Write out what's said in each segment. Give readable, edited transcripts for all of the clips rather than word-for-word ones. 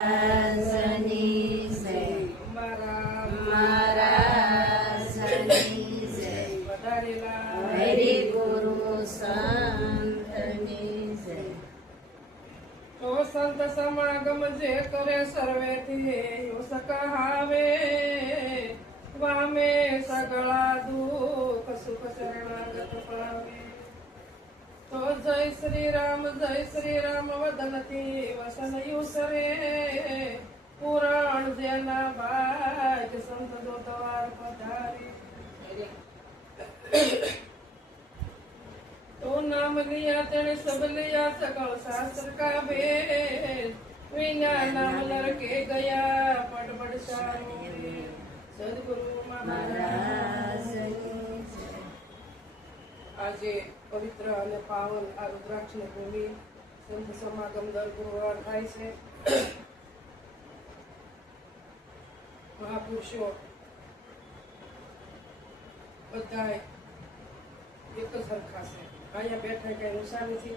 સની છે મારા સની છે હરિ ગુરુ સંતની છે. તો સંત સમાગમ જે કરે સર્વેથી સકહાવે વામે સગળા દુઃખ સુખ શરણાગત પાવે. તો જય શ્રી રામ વદનથી વસન યુસરે પુરાણ જેના ભાગ સંત જો દ્વાર પધારે. તો નામ लिया तेने सब लिया सकल शास्त्र का भेद विना नाम लड़के गया पट चारो सदगुरु महाराज. આજે પવિત્ર અને પાવન આ રુદ્રાક્ષની ભૂમિ સંત સમાગમ દર ગુરુવાર થાય છે. મહાપુરુષો બધા એક જ સરખા છે. અહીંયા બેઠા કઈ નુસા નથી,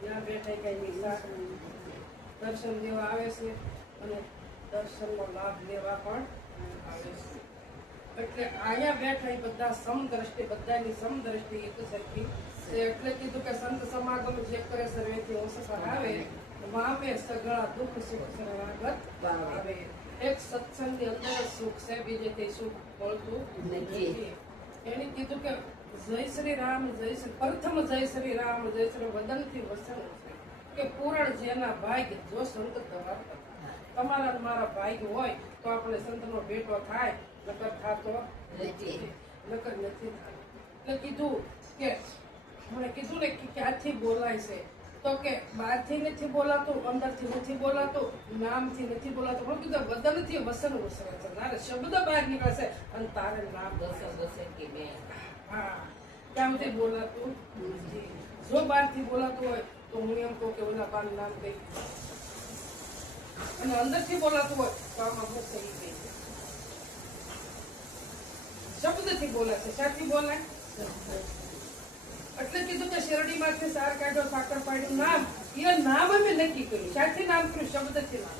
ત્યાં બેઠા કઈ નિશા. દર્શન લેવા આવે છે અને દર્શનનો લાભ લેવા પણ આવે છે. એટલે અહીંયા બેઠા બધા સમદ્રષ્ટિ, બધાની સમદ્રષ્ટિ એક સરખી છે. એટલે કીધું કે સંત સમાગમ જે કરે સર્વેથી ઓસર આવે વામે સગળા દુઃખ સુખ શરણાગત આવે. એક સત્સંગની અંદર સુખ છે, બીજે તે સુખ મળતું નથી. એને કીધું કે જય શ્રી રામ પ્રથમ જય શ્રી રામ જય શ્રી વદનથી વસન છે કે પૂરણ જેના ભાગ્ય જો સંત તમારા મારા ભાગ્ય હોય તો આપણે સંતનો ભેટો થાય, નકર થતો નથી. એટલે કીધું કે મને કીધું ને કે ક્યાંથી બોલાય છે, તો કે બહારથી નથી બોલાતું, અંદરથી નથી બોલાતું, નામથી નથી બોલાતું, પણ કીધું વદનથી વસન ઉસરે છે. તારે શબ્દ બહાર નીકળે છે અને તારે નામ દસે કે બે. હા, ત્યાંથી બોલાતું નથી. જો બહારથી બોલાતું હોય તો હું એમ કહું કે ઓલા બાર નામ કહી, અને અંદરથી બોલાતું હોય તો આમાં હું કહી ગઈ. શબ્દથી બોલાય છે, શાથી બોલાય? એટલે કીધું કે શેરડીમાંથી સાર કાઢો સાકર પાડ્યું નામ. એ નામ અમે નક્કી કર્યું. શાથી નામ કર્યું? શબ્દથી નામ.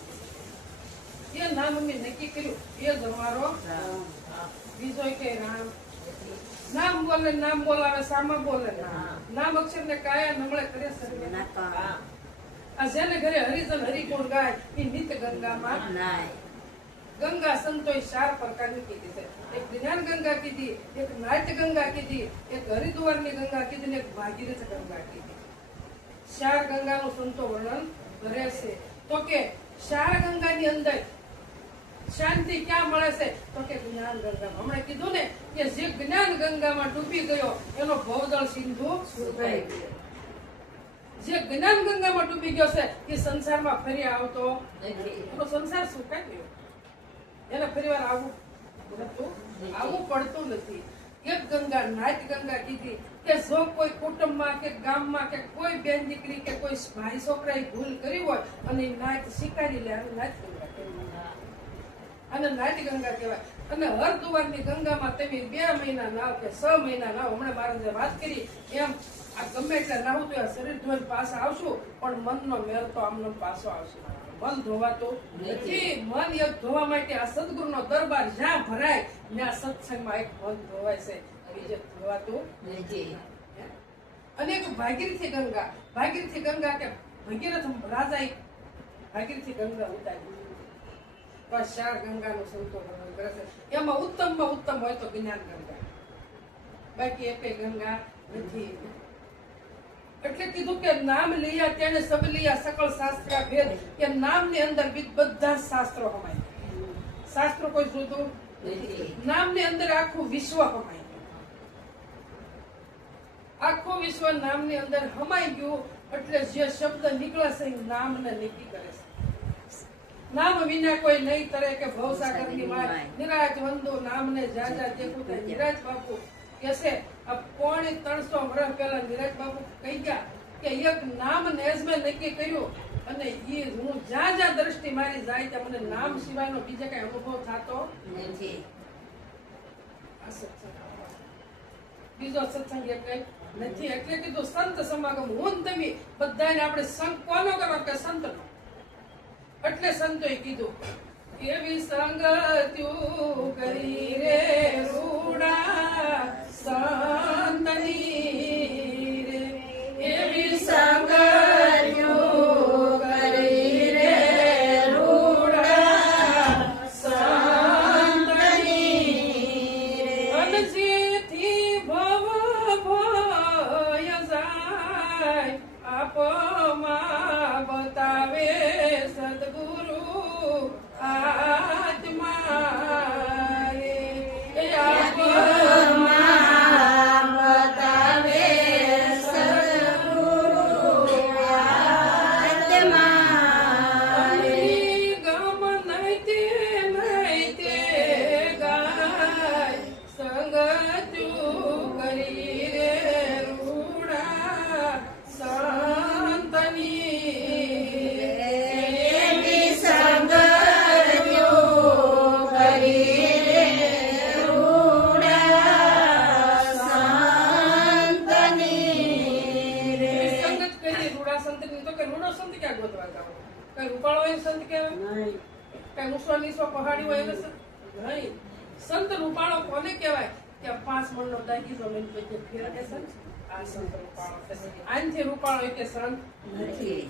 એ નામ અમે નક્કી કર્યું. એ જ અમારો બીજો કે રામ. નામ બોલે, નામ બોલાવે, સામા બોલે. નામ અક્ષર ને કાયા નમળે કરે સર્વે. આ જેને ઘરે હરિજન હરિગુણ ગાય એ નિત્ય ગંગામાં નાય. ગંગા સંતોષ 4 પ્રકારની કીધી છે. એક જ્ઞાન ગંગા કીધી, એક નાટ્ય ગંગા કીધી, એક હરિદ્વારની ગંગા કીધી, એક ભાગીરથ ગંગા કીધી. 4 ગંગાનું સંતો વર્ણન કરે છે. તો કે 4 ગંગાની અંદર શાંતિ ક્યાં મળે છે? તો કે જ્ઞાન ગંગામાં. હમણાં કીધું ને કે જે જ્ઞાન ગંગામાં ડૂબી ગયો એનો ભવદળ સિંધુ સુકાઈ ગયો. જે જ્ઞાન ગંગામાં ડૂબી ગયો છે એ સંસારમાં ફરી આવતો નથી. એનો સંસાર સુકાઈ ગયો, એને ફરીવાર આવવું પડતું નથી. એક ગંગા નાટ ગંગા કીધી કે જો કોઈ કુટુંબમાં કે ગામમાં કે કોઈ બેન દીકરી કે કોઈ ભાઈ છોકરાએ ભૂલ કરી હોય અને નાટ સ્વીકારી લે, નાટ ગંગા કહેવાય. અને નાટ ગંગા કહેવાય. અને હરદુવારની ગંગામાં તમે 2 મહિના નાવ કે 6 મહિના નાવ. હમણાં મારે વાત કરી એમ આ ગમે એટલે નાવું તો શરીર ધોઈને પાછા આવશું, પણ મનનો મેળ તો આમનો પાછો આવશે. મન ધોવાતું નથી. મન એક ધોવા માટે આ સદગુરુનો દરબાર જ્યાં ભરાય ત્યાં સત્સંગમાં એક મન ધોવાય છે, બીજે ધોવાતું નથી. અને એક ભાગીરથી ગંગા કે ભગીરથ રાજા ભાગીરથી ગંગા ઉતારી. બસ 4 ગંગાનું સંતો વર્ણન કરે છે. એમાં ઉત્તમમાં ઉત્તમ હોય તો જ્ઞાન ગંગા, બાકી એકે ગંગા નથી. એટલે કીધું કે નામ લિયા તેને સબ લિયા સકળ શાસ્ત્ર ભેદ. કે નામની અંદર બધા શાસ્ત્રો હમાય. શાસ્ત્રો કોઈ જુદું નથી. નામની અંદર આખું વિશ્વ હમાય. આખું વિશ્વ નામની અંદર હમાઈ ગયું. એટલે જે શબ્દ નીકળે છે એ નામને નક્કી કરે છે. નામ વિના કોઈ નહીં તરે કે ભવસાગરની માય. નિરાજ વંદો નામને જાજા દેખું થાય. નિરાજ બાપુ કે છે આ 350 વર્ષ પહેલા નિરાજ બાપુ કહી ગયા કે એક નામ નેઝમે નક્કી કર્યું અને એ હું જ્યાં દ્રષ્ટિ મારી જાય ત્યાં મને નામ સિવાયનો બીજે કઈ અનુભવ થતો નથી. આ સત્સંગ બીજો સત્સંગ એ કઈ નથી. એટલે કીધું સંત સમાગમ હું તમે બધાને આપણે સંગ કોનો કરો કે સંતનો. એટલે સંતોએ કીધું એવી સંગત્યું કરી રે રૂડા સંતની રે એવી સંગત્યું કરી રે રૂડા સંતની રે અનજીથી ભવ ભય જાય આપમાં બતાવે સદગુરુ આત્મા રે આપમાં બતાવે સદગુરુ આત્મા રે ગમ નૈતે નૈતે ગાય સંગત્યું કરી રે રૂડા સંતની એવી સંગત્યું કરી રે રૂડા સંતની રે સંગત કરી રૂડા સંતની તો કે રૂડો સંત ક્યાં ગોતવા જાવ કઈ રૂપાળો હોય સંત કહેવાય કઈ ઊંચો નીચો પહાડી હોય એને સંત નહીં સંત રૂપાળો કોને કહેવાય કે 5 મણનો દાગીનો લઈને પછી ફેરવે સંત આ સંત રૂપાળો છે આનથી રૂપાળો એ કે સંત નથી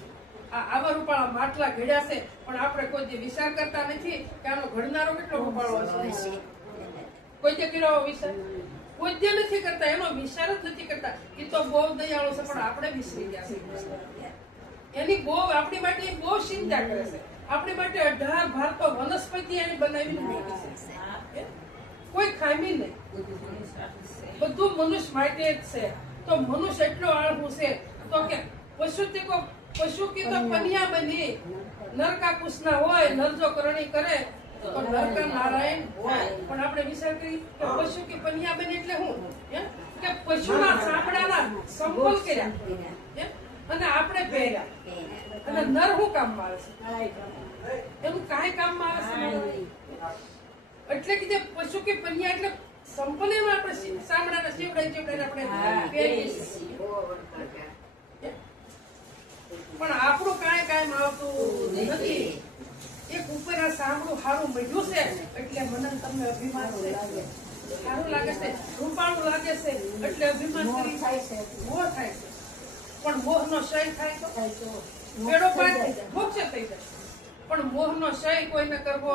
આવા રૂપાળા માટલા ઘડ્યા છે પણ આપણે કોઈ જે વિચાર કરતા નથી કે આનો ઘડનારો કેટલો રૂપાળો હશે કોઈ જે કર્યો વિચાર કોઈ જે નથી કરતા એનો વિચાર જ નથી કરતા એ તો બહુ દયાળુ છે પણ આપણે વિસરી ગયા છે એની બહુ આપણી માટે એ બહુ ચિંતા કરે છે આપણી માટે 18 ભારતો વનસ્પતિ એની બનાવીને મૂકી છે કોઈ ખામી નહીં બધું મનુષ્ય માટે જ છે તો મનુષ્ય એટલો આળહુ છે તો કે પશુ કી તો પનિયા બની નરકા કુશના હોય નરજો કરણી કરે તો નરકા નારાયણ હોય પણ આપણે વિચાર કરી કે પશુ કી પનિયા બની એટલે હું કે પશુના ચામડાના સંપલ કર્યા અને આપણે પહેર્યા અને નર હું કામમાં આવે છે એનું કાંઈ કામમાં આવે છે એટલે કે જે પશુ કે પનિયા એટલે સંપલ એમાં આપણે ચામડાના ચીવડાઈને આપણે પહેરીએ છીએ પણ આપણું કાંઈ કાંઈ આવતું નથી એક ઉપર આ સાંભળું સારું મળ્યું છે એટલે મને તમને અભિમાન છે સારું લાગે છે રૂપાળું લાગે છે એટલે અભિમાન કરી થાય છે મોહ થાય છે પણ મોહનો ક્ષય થાય તો મેળો પાર થઈ જાય મોક્ષ થઈ જાય પણ મોહનો ક્ષય કોઈને કરવો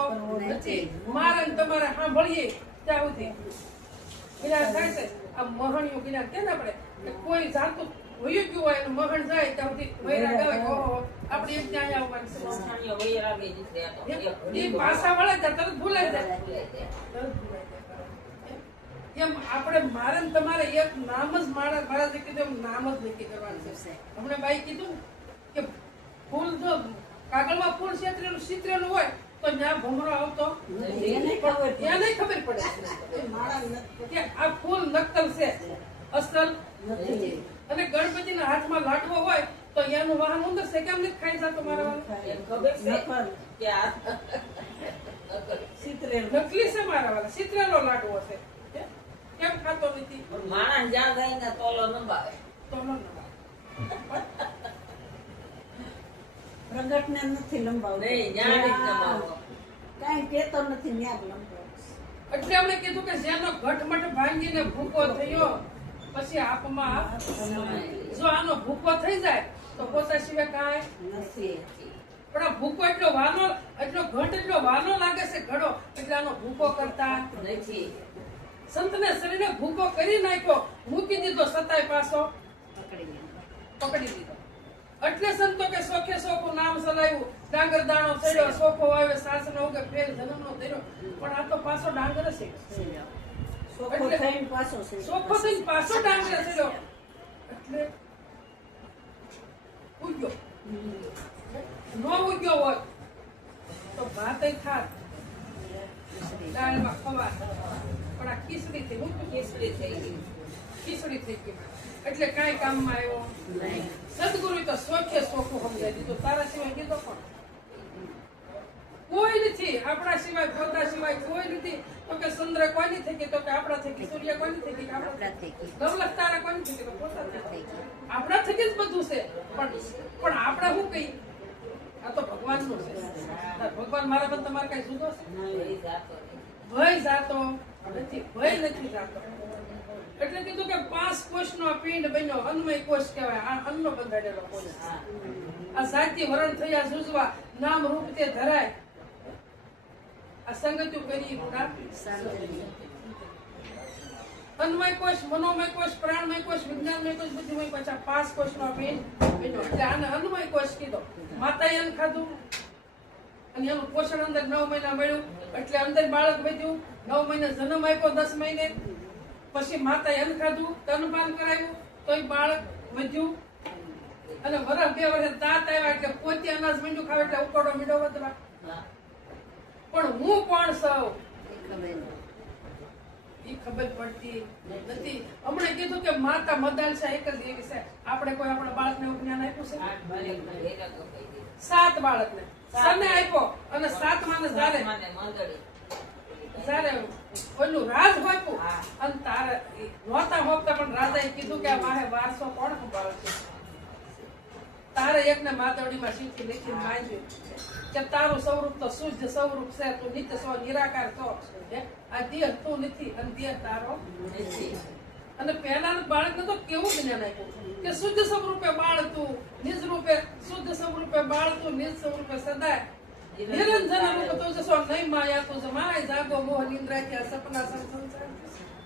નથી મારે ને તમારે સાંભળીએ ત્યાં સુધી જ્ઞાન થાય છે આ મોહણિયું જ્ઞાન કે ને આપણે કે કોઈ જાતું વયું ગયું હોય મહણ જાય ત્યાં સુધી વૈરાગ આવે કે ઓહો આપણે એક ત્યાં આવવાનું છે એ પાછા વળે ત્યાં તરત ભૂલાઈ જાય એમ આપણે મારે ને તમારે એક નામ જ મારા જે કીધું એમ નામ જ નક્કી કરવાનું છે હમણાં બાઈ કીધું કે ફૂલ જો કાગળમાં ફૂલ ચિતરેલું હોય તો ત્યાં ભમરો આવતો ત્યાં નહીં ખબર પડે કે આ ફૂલ નક્કલ છે અસલ નથી અને ગણપતિના હાથમાં લાડવો હોય તો એનું વાહન ઉંદર છે કેમ નથી ખાઈ જતો મારા નકલી છે મારા વાળા ચિતરેલો લાડવો છે કેમ ખાતો નથી માણસ જ્યાં જાય ને તોલો નંબાવે તો ન નવાય. પ્રગટને નથી લંબાવતો નહીં જ્યાં જ નંબાવો કાંઈ કેતો નથી ન્યાગ લંબાવો એટલે એમણે કીધું કે જેનો ઘટમટ ભાંગીને ભૂકો થયો પછી આપમાં જો આનો ભૂકો થઈ જાય તો પોતા સિવાય કાંઈ નથી પણ આ ભૂકો એટલો ઘટ એટલો વાનો લાગે છે ઘડો એટલે આનો ભૂકો કરતા નથી સંતને શરીરે ભૂકો કરી નાખ્યો મૂકી દીધો સતાય પાછો પકડી દીધો એટલે સંતો કે સોખે સોખું નામ ચલાવ્યું ડાંગર દાણો ચડ્યો સોખો આવે સાસ નો ઉગે ફેર જન્મ નો થયો પણ આ તો પાછો ડાંગર છે સોખો થઈને પાછો છે સોખો થઈને પાછો ડાંગર ચડ્યો એટલે ઉગ્યો નો ઉગ્યો હોત તો ભાતે થાત દાળમાં ખવા પણ આ ખીચડી થઈ હું ખીચડી થઈ ગઈ ખીચડી થઈ ગઈ એટલે કાંઈ કામમાં આવ્યો સદગુરુ તો સોખે સોખું સમજાવી દીધું તારા સિવાય કીધો પણ કોઈ નથી આપણા સિવાય પોતા સિવાય કોઈ નથી તો કે ચંદ્ર કોઈની થઈ ગઈ તો કે આપણા થઈ ગઈ સૂર્ય કોઈની થઈ ગઈ આપણા થઈ ગઈ ગવલક તારા કોઈની થઈ ગઈ તો પોતા થઈ ગઈ આપણા થઈ જ બધું છે પણ આપણે શું કહીએ આ તો ભગવાનનું છે. ભગવાન મારા પણ તમારે કઈ જુદો છે? એ જાતો નહીં. ભય જાતો નથી, ભય નથી જાતો. એટલે કીધું કે 5 કોષનો પિંડ બન્યો, અન્નમય કોષ કહેવાય. આ અન્નનો બંધાયેલો કોષ. હા. આ જાતિ વરણ થયા જુજવા, નામ રૂપ તે ધરાય. આ સંગત્યુ કરી પૂરા અન્નમય કોષ, મનોમય કોષ, પ્રાણમય કોષ, વિજ્ઞાનમય કોષ, બુદ્ધિમય કોષ. આ 5 કોષનો પિંડ બન્યો. એટલે આને અન્નમય કોષ કીધો. માતાએ અન્ન ખાધું અને એનું પોષણ અંદર 9 મહિના મળ્યું, એટલે અંદર બાળક વધ્યું. 9 મહિને જન્મ આપ્યો, 10 મહિને પછી માતાએ અન્ન ખાધું, સ્તનપાન કરાવ્યું, તો એ બાળક વધ્યું. અને વર્ષ 2 વર્ષે દાંત આવ્યા એટલે પોતે અનાજ મીંડું ખાવે એટલે ઉકોડો મીંડો વધવા. હા. પણ હું કોણ સૌ ખબર એ ખબર પડતી નથી. હમણે કીધું કે માતા મદાલ છે, એક જ એવી છે. આપણે કોઈ આપણા બાળકને એવું જ્ઞાન આપ્યું છે? આઠ બાળકને ભેગા તો કહી દે. 7 બાળકને સને આપ્યો અને 7માને જારે મને મંદડી. જારે ઓલું રાજ આપ્યું હા. અને તારે નહોતા હોપતા પણ રાજાએ કીધું કે આ માહે વારસો કોણ સંભાળે છે? તારે એકને માતવડીમાં શીખી લીખી માંગ્યું કે તારું સ્વરૂપ તો શુદ્ધ સ્વરૂપ છે, તું નિત્ય સ્વ નિરાકાર છો. આ દેહ તું નથી અને દેહ તારો નથી. અને પહેલાના બાળકને તો કેવું જ્ઞાન આપ્યું કે શુદ્ધ સ્વરૂપે બાળ તું, નિજ રૂપે શુદ્ધ સ્વરૂપે બાળ તું, નિજ સ્વરૂપે સદાય નિરંજન રૂપ તું જશો નહીં માયા તું જમાય જાગો મોહ નિંદ્રા કે સપના સંસાર.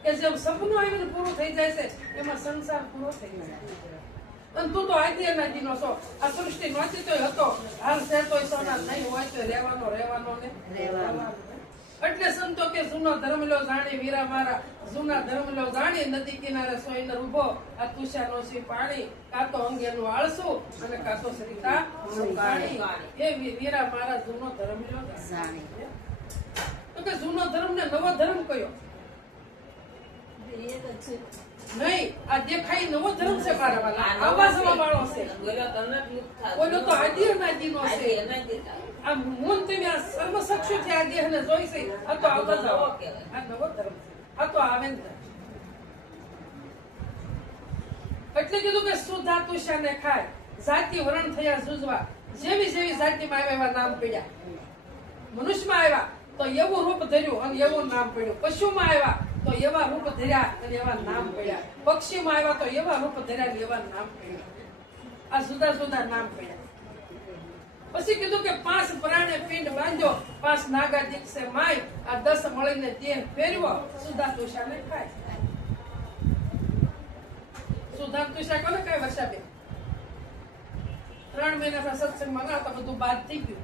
કે જેમ સપનું આવીને પૂરું થઈ જાય છે એમાં સંસાર પૂરો થઈ જાય. અને તું તો આદિ અનાદિનો છો. આ સૃષ્ટિ નહોતી તોય હતો, હાલ છે તોય સોના, નહીં હોય તો રહેવાનો ને રહેવાનો. એટલે સંતો કે જૂનો ધર્મ લો જાણી વીરા મારા, જૂના ધર્મ લો જાણી નદી કિનારે સોઈને ઉભો. આ તુષાનો સી પાણી, કાં તો અંગેનું આળસું અને કાં તો સરિતા પાણી. એ વીરા મારા જૂનો ધર્મ લો જાણી. તો કે જૂનો ધર્મ ને નવો ધર્મ કયો? એક જ છે. નહીં, આ દેખાય નવો ધર્મ છે મારા વાલા. આવા જવા વાળો છે. બોલો તમને દુઃખ થાય. ઓલો તો આદિ અનાદિનો આજે છે. એના કીધા. આ મૂન તમે આ સર્વસક્ષુ છે, આ દેહને જોઈ છે. આ તો આવતા જાઓ. નવો કહેવાય. આ નવો ધર્મ છે. આ તો આવે ને. એટલે કીધું કે સુધા તુષાને ખાય, જાતિ વરણ થયા જુજવા. જેવી જેવી જાતિમાં આવ્યા એવા નામ પડ્યા. મનુષ્યમાં આવ્યા તો એવું રૂપ ધર્યું અને એવું નામ પડ્યું. પશુમાં આવ્યા તો એવા રૂપ ધર્યા અને એવા નામ પડ્યા. પક્ષીમાં આવ્યા તો એવા રૂપ ધર્યા અને એવા નામ પડ્યા. આ જુદા જુદા નામ પડ્યા. પછી કીધું કે 5 પ્રાણે પિંડ બાંધ્યો, 5 નાગા દીક્ષે માય. આ 10 મળીને દેહ ફેરવો, સુધા તુષાને ખાય. સુધા તુષા કોને કઈ વર્ષાબેન? 3 મહિના સત્સંગમાં ગયા તો બધું બાદ થઈ ગયું.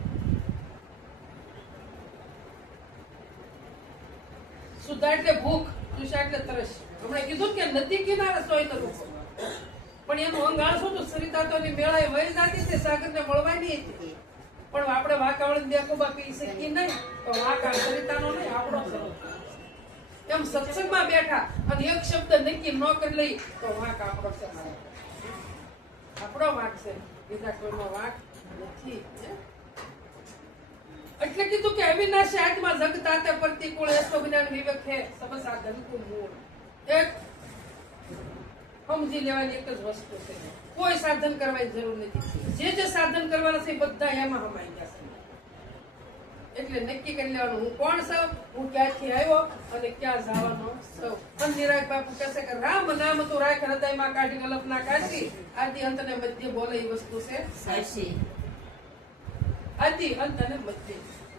સુધા એટલે ભૂખ, તુષા એટલે તરસ. હમણાં કીધું કે નદી કિનારે સોય તો રૂપો. પણ એનું અંગ આળસું હતું. સરિતા તો એની મેળાએ વહી જતી છે, સાગરને મળવાની હતી. પણ આપણે વાંકાવળી બેકુબા પી શકીએ નહીં, તો વાંકા સરિતાનો નહીં, આપણો છે. એમ સત્સંગમાં બેઠા અને એક શબ્દ નક્કી ન કરી લઈ તો વાંક આપણો છે. આપણો વાંક છે, બીજા કોઈનો વાંક નથી. એટલે કીધું કે અવિનાશી આત્મા જગતાતે પ્રતિકૂળ એસો જ્ઞાન વિવેક હે સબ સાધન કો મૂળ. એક સમજી લેવાની એક જ વસ્તુ છે, કોઈ સાધન કરવાની જરૂર નથી. જે સાધન કરવાના છે બધા એમાં હમાઈ ગયા છે. એટલે નક્કી કરી લેવાનું હું કોણ છું, હું ક્યાંથી આવ્યો અને ક્યાં જવાનો છું. પણ નિરાય બાપુ કહેશે કે રામ નામ તું રાખ હૃદયમાં કાઢી કલ્પના કાઢી. આદિ અંત ને મધ્ય બોલે એ વસ્તુ છે સાચી. આદિ અંત અને મધ્ય.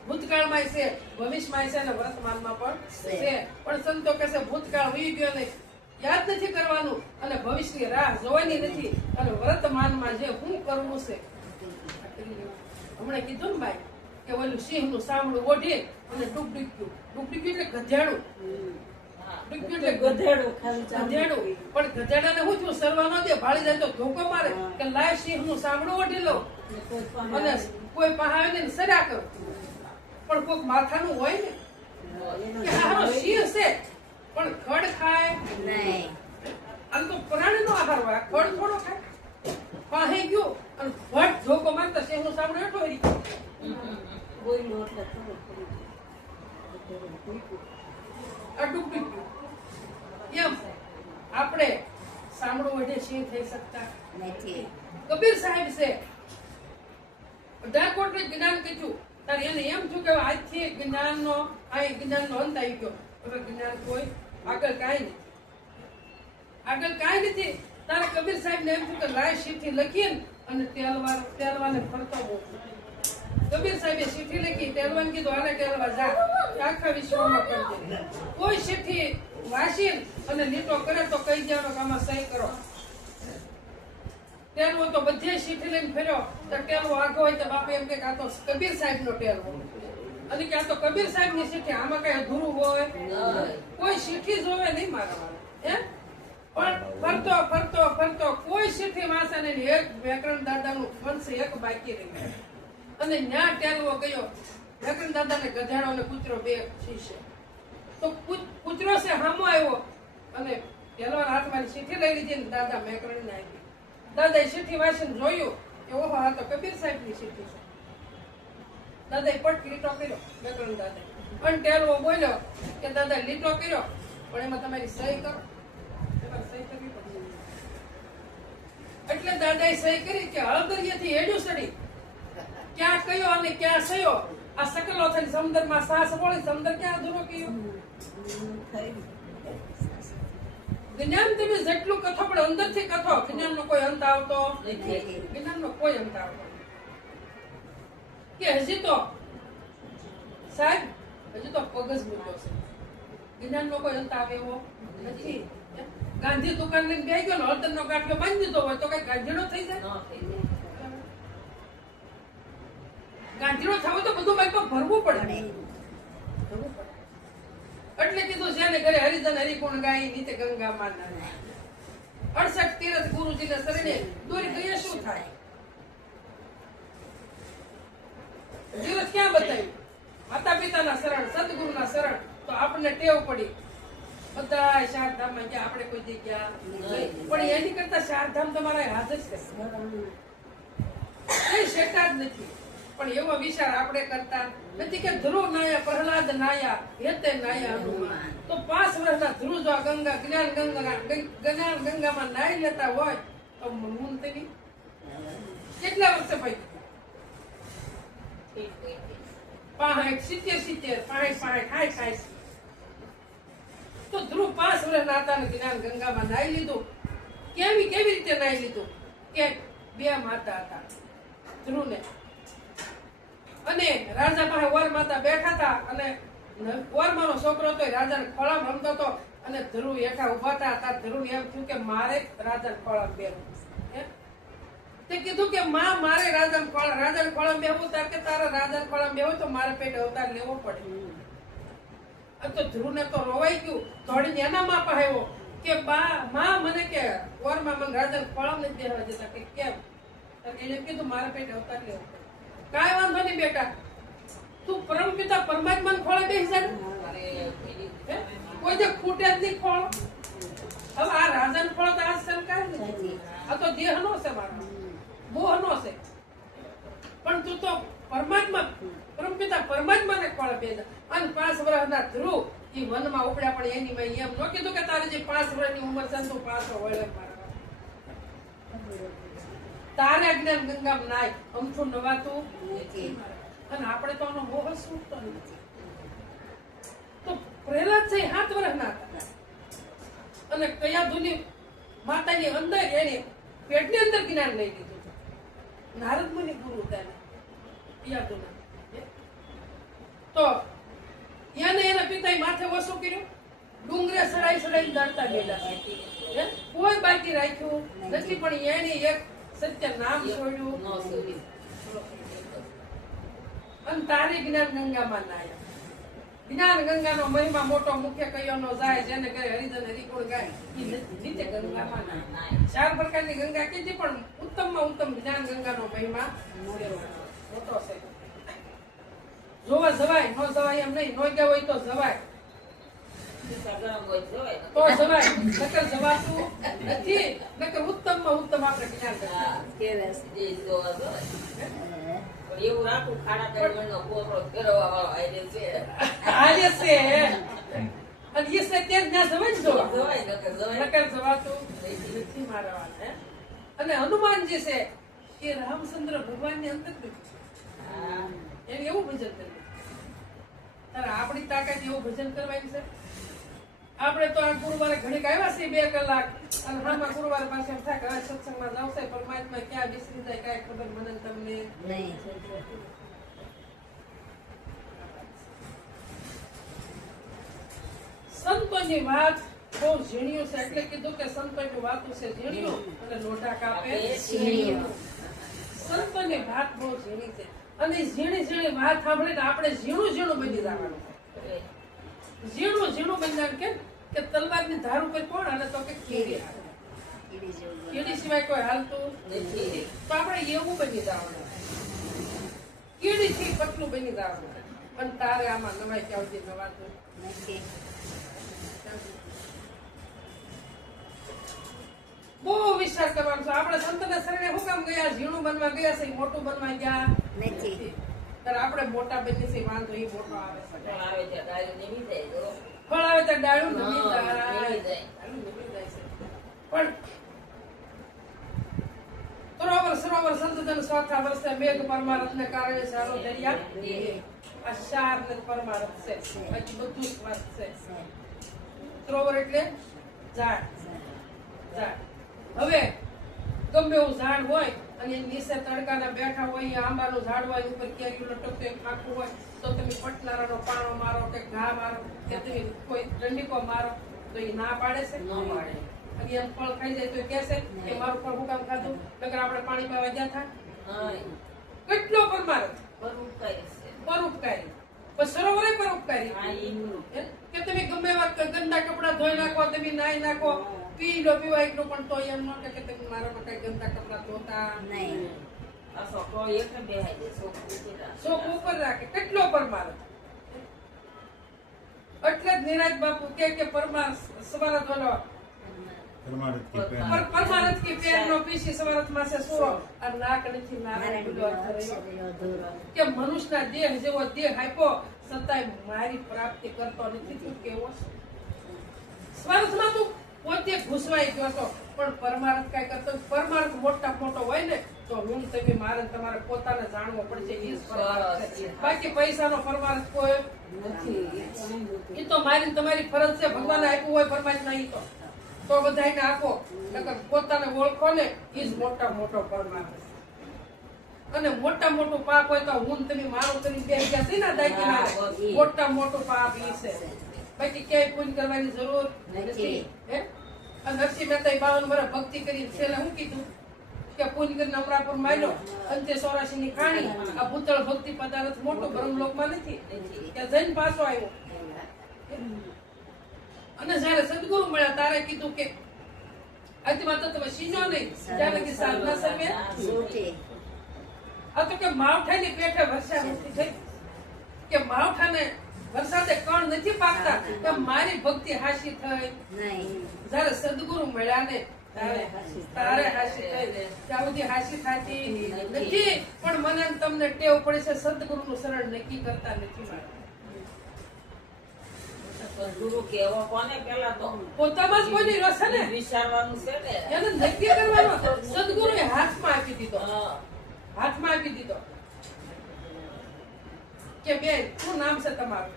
ભૂતકાળમાં છે, ભવિષ્યમાં છે અને વર્તમાનમાં પણ છે. પણ સંતો કહેશે ભૂતકાળ વહી ગયો નહીં, યાદ નથી કરવાનું અને ભવિષ્યની રાહ જોવાની નથી અને વર્તમાનમાં જે હું કરવું છે. હમણાં કીધું ને ભાઈ કે ઓલું સિંહનું સાંભળું ઓઢી અને ડૂબડ્યું. ડૂબડ્યું એટલે ગધેડું. ડૂબડ્યું એટલે ગધેડું ખાલી ગધેડું. પણ ગધેડાને હું થયું સરવા ન દે, ભાળી જાય તો ધોકો મારે કે લાય સિંહનું સાંભળું ઓઢી લો અને કોઈ પહાવીને સર્યા કરો. પણ કોઈક માથાનું હોય ને કે હારો સિંહ છે પણ ખડ ખાય નહીં. આમ તો પ્રાણીનો આહાર હોય, ખડ થોડો ખાય. પાહે ગયો અને ભટ ધોકો મારતા સિંહનું સાંભળું એટલો હરી ગયો. બોલ્યો એટલે ખબર પડી. આ ડૂબડ્યું. એમ આપણે સાંભળું વડે સિંહ થઈ શકતા નથી. કબીર સાહેબ છે, ડાકોટને જ્ઞાન કીધું તારે એને એમ થયું કે આજથી જ્ઞાનનો અંત આવી ગયો. હવે જ્ઞાન કોઈ આગળ કાંઈ નથી. તારે કબીર સાહેબ ને એમ થયું કે લાય ચિઠ્ઠી લખીએ ને અને તેલવાને ફરતો મોકલું. કબીર સાહેબે ચિઠ્ઠી લખી, તેલવાને કીધું આને તેલવા જા આખા વિશ્વમાં કરી દે. કોઈ ચિઠ્ઠી વાંચી અને લીટો કરે તો કહી દેવાનો કે આમાં સહી કરો. ટેલવો તો બધે ચિઠ્ઠી લઈને ફર્યો તો ટેલવો આગો હોય તો બાપે એમ કે આ તો કબીર સાહેબ નો ટેલવો અને કે આ તો કબીર સાહેબ ની ચિઠ્ઠી, આમાં કઈ અધૂરું હોય કોઈ ચિઠ્ઠી જોવે નહીં મારા હે. પણ ફરતો કોઈ ચિઠ્ઠી વાંચે નહીં. એક વ્યાકરણ દાદાનું વંશ એક બાકી રહી ગયું અને ન્યા ટેલવો ગયો. વ્યાકરણ દાદાને ગધેડો અને કૂતરો બે શિષ્ય. તો કૂતરો છે હામો આવ્યો અને ટેલવાના હાથમાં ચિઠ્ઠી લઈ લીધી ને દાદા વ્યાકરણ ને આપી. દાદાએ ચિઠ્ઠી વાંચીને જોયું કે ઓહો આ તો કબીર સાહેબ ની ચિઠ્ઠી છે. દાદાએ પટ લીટો કર્યો વ્યાકરણ દાદાએ અને ટેલવો બોલ્યો કે દાદા લીટો કર્યો પણ એમાં તમારી સહી કરો. સહી કરવી પડશે. એટલે દાદાએ સહી કરી કે હળદરિયેથી હેડ્યું સડી ક્યાં કયો અને ક્યાં સયો. આ સકલો થઈને સમુદ્રમાં સાસ બોળી સમુદ્ર ક્યાં અધૂરો કયો. જ્ઞાન તમે જેટલું કથો પણ અંદરથી કથો જ્ઞાનનો કોઈ અંત આવતો નથી. જ્ઞાનનો કોઈ અંત આવતો કે હજી તો સાહેબ હજી તો પગ જ મૂક્યો છે. જ્ઞાનનો કોઈ અંત આવે એવો નથી. ગાંધી દુકાન લઈને બેસી ગયો ને હળદરનો ગાંઠિયો બાંધી દીધો હોય તો કઈ ગાંધીડો થઈ જાય. ગાંધીડો થવો તો બધું બાઈક ભરવું પડે. એટલે કીધું જેને ઘરે હરિજન હરિગુણ ગાય નીતે ગંગા માના 68 તીરથ ગુરુજીને શરણે દોરી ગયા શું થાય. તીરથ ક્યાં બતાવ્યું? માતા પિતાના શરણ, સદગુરુના શરણ. તો આપણને ટેવ પડી બધા ચારધામમાં ગયા, આપણે કોઈ જગ્યા પણ એની કરતા ચારધામ તમારા હાજર છે. કઈ શેકા જ નથી. પણ એવો વિચાર આપણે કરતા નથી કે ધ્રુવ નાયા પ્રહલાદ નાયા હેતે નાયા હનુમાન. તો 5 વર્ષના ધ્રુવ જો ગંગા જ્ઞાન ગંગામાં નાઈ લેતા હોય તો હું તેની કેટલા વર્ષે ભાઈ 65 તો ધ્રુવ 5 વર્ષના હતા ને જ્ઞાન ગંગામાં નાઈ લીધું. કેવી રીતે નાઈ લીધું કે 2 માતા હતા ધ્રુવને અને રાજા પાસે વર માતા બેઠા હતા અને વરમાનો છોકરો તો રાજાને ખોળામ રમતો હતો અને ધ્રુવ હેઠા ઉભા હતા. ધ્રુવ એમ થયું કે મારે રાજાને ખોળામ બેહવું. તે કીધું કે માં મારે રાજાને ખોળામ બેહવું તાર કે તારા રાજાને ખોળામ બેહવું તો મારે પેટે અવતાર લેવો પડે. તો ધ્રુવને તો રોવાઈ ગયું. દોડીને એના માં પાસે આવ્યો કે બા માં મને કે વરમાં મને રાજાને ખોળામ નથી બેહવા દેતા. કે કેમ? એને કીધું મારે પેટે અવતાર લેવો પડે. કાંઈ વાંધો નહીં બેટા, તું પરમપિતા પરમાત્માને ખોળે બેસી જા. કોઈ જે ખૂટે જ નહીં ખોળ. હવે આ રાજાને ખોળો તો આ સરકાર નથી, આ તો દેહ નો છે, મારો મોહ નો છે. પણ તું તો પરમાત્મા પરમપિતા પરમાત્માને ખોળે બેસી જા. અને 5 વર્ષના ધ્રુવ એ વનમાં ઉપડ્યા. પણ એની માં એમ ન કીધું કે તારી જે 5 વર્ષની ઉંમર છે તું પાછો વળે મારા. તારે જ્ઞાન ગંગામાં નાય અમથું નવાતું અને આપણે તો આનો મોહ છૂટતો નથી. તો પ્રહલાદ છે 7 વર્ષના હતા અને કયા ધુની માતાની અંદર એને પેટની અંદર જ્ઞાન લઈ લીધું. નારદ મુનિ ગુરુ હતા કયા ધુના. તો એને એના પિતાએ માથે વસું કર્યું. ડુંગરે સડાઈ દરતા ગયેલા. કોઈ બાકી રાખ્યું નથી. પણ એની એક સત્ય નામ છોડ્યું અને તારી જ્ઞાન ગંગામાં નાયા. જ્ઞાન ગંગાનો મહિમા મોટો મુખ્ય કયો નો જાય. જેને કહે હરિજન હરિગુણ ગાય નીચે ગંગામાં નાય. 4 પ્રકારની ગંગા કીધી પણ ઉત્તમમાં ઉત્તમ જ્ઞાન ગંગાનો મહિમા મોટો છે. જોવા જવાય, નો જવાય એમ નહીં. નો ગયા હોય તો જવાય તો જવાય, નકર જવાતું નથી. નકર ઉત્તમમાં ઉત્તમ આપણે જ્ઞાન એવું રાખું ખાડા કરીને કોપરો ફેરવવા વાળો આજે છે. આજે છે અને એ છે ત્યાં જ્યાં જવાય જ જવાય નકર જવાતું નથી મારા વાત. અને હનુમાનજી છે એ રામચંદ્ર ભગવાનની અંદર હા. એને એવું ભજન કરવું. તારે આપણી તાકાત એવું ભજન કરવાની છે. આપણે તો આ ગુરુવારે ઘડીક આવ્યા છીએ 2 કલાક અને આમાં ગુરુવારે પાસે એમ થાય કે આ સત્સંગમાં જાવશે પરમાત્મા ક્યાં વિસરી જાય કાંઈ ખબર મને ને તમને નહીં. સંતોની વાત બહુ ઝીણ્યું છે એટલે કીધું કે સંતોની વાતો છે ઝીણ્યું અને લોઢા કાપે ઝીણ્યું. સંતોની વાત બહુ ઝીણી છે અને ઝીણી ઝીણી વાત સાંભળીને આપણે ઝીણું ઝીણું બની જવાનું છે. ઝીણું ઝીણું બની જવાનું કે તલવારની ધાર ઉપર કોણ અને તો કે કીડી હાલે. કીડી જેવું બને. કીડી સિવાય કોઈ હાલતું નથી. તો આપણે એવું બની જવાનું. કીડી થી પતલું બની જવાનું અને તારે આમાં નવાઈ ક્યાંથી નવાતું નથી. બહુ વિચાર કરવાનો છે. આપણે સંતના શરણે શું કામ ગયા? ઝીણું બનવા ગયા છે, મોટું બનવા ગયા નથી. ત્યારે આપણે મોટા બની છે વાંધો એ મોટો આવે છે. પણ આવે છે ગાયો નમી જાય તો ફળ આવે ત્યારે ડાળું નમી હા, જાય. નમી જાય. ડાળું નમી જાય છે. પણ સરોવર સંતજન ચોથા વર્ષે મેઘ પરમારથને કારણે ચાલો દરિયા આ શાર ને પરમારથ છે. બાકી બધું સ્વાર્થ છે. સરોવર એટલે ઝાડ. હવે ગમે એવું ઝાડ હોય અને એની નીચે તડકાના બેઠા હોય, આંબાનું ઝાડ હોય, ઉપર કેરીયું લટકતું એક ખાખું હોય, તો તમે પટલારાનો પાણો મારો કે ઘા મારો કે તમે કોઈ દંડીકો મારો તો એ ના પાડે છે? ન પાડે. અને એમ ફળ ખાઈ જાય તો એ કહેશે કે મારું ફળ હું કામ ખાધું? નકર આપણે પાણી પીવા ગયા હતા. હા, કેટલો પરમારથ, પરોપકારી છે. પરોપકારી. પણ સરોવરે પરોપકારી. હા, એનું. કે તમે ગમે એવા ગંદા કપડા ધોઈ નાખો, તમે નાઈ નાખો, પી લો પીવા એટલું, પણ તો એમ ન કે તમે મારામાં કઈ ગંદા કપડા ધોતા નહીં. આ છોકરો એક ને બેહાઈ જાય, છોકરો ઉપર રાખે. શોખ ઉપર રાખે. કેટલો પરમારથ. એટલે જ નિરાજ બાપુ કે પરમારથ સવારથ વાળો પરમારથ की पेड़ નો પીસી સવારથ માં છે સુરો અને નાક નથી નારાયણ બોલો અર્થ રહ્યો. કે મનુષ્યના દેહ જેવો દેહ આપ્યો છતાંય મારી પ્રાપ્તિ કરતો નથી. તું કેવો સ્વાર્થમાં તું પોતે ઘૂસવાઈ ગયો હતો, પણ પરમાર્થ કઈ કરતો નથી. પરમાર્થ મોટો હોય ને તો હું તમે મારે તમારે પોતાને જાણવો પડશે. એ જ પરમાર્થ છે. બાકી પૈસાનો પરમાર્થ કોઈ નથી. એ તો મારી તમારી ફરજ છે. ભગવાને આપ્યું હોય પરમાત્મા ઈ તો બધાને આપો. નકર પોતાને ઓળખો ને એ જ મોટો પરમાર્થ. અને મોટું પાપ હોય તો હું તમે મારું કરી બેસી ગયા છે ને દાયકીના, મોટું પાપ ઈ છે. બાકી ક્યાંય પુણ્ય કરવાની જરૂર નથી. હે? અને નરસિંહ મહેતાએ 52 વર્ષ ભક્તિ કરી. છેલ્લે શું કીધું કે પુણ્ય કરીને અમરાપુર માર્યો, અંતે 84 ની ખાણી. આ ભૂતળ ભક્તિ પદાર્થ મોટું બ્રહ્મલોકમાં નથી કે જૈન પાછો આવ્યો. અને જયારે સદગુરુ મળ્યા તારે કીધું કે આજમાં તો તમે સીજો નહીં ત્યારે કે સાધના સર્વે છૂટી. આ તો કે માવઠાની પેઠે વર્ષા નથી થઈ કે માવઠાને વરસાદે કણ નથી પાકતા કે મારી ભક્તિ હાસી થઈ. નહીં. જયારે સદગુરુ મળ્યા ને તારે હાસી થઈ. ત્યાં સુધી હાસી થતી નથી. પણ મને ને તમને ટેવ પડી છે સદગુરુનું શરણ નક્કી કરતા નથી. મારે ગુરુ કેવો કોને પેલા તો પોતામાં જ કોઈની રસ છે ને વિચારવાનું છે ને. એને નક્કી કરવાનો. સદગુરુએ હાથમાં આપી દીધો. હા. હાથમાં આપી દીધો કે બેન શું નામ છે તમારું?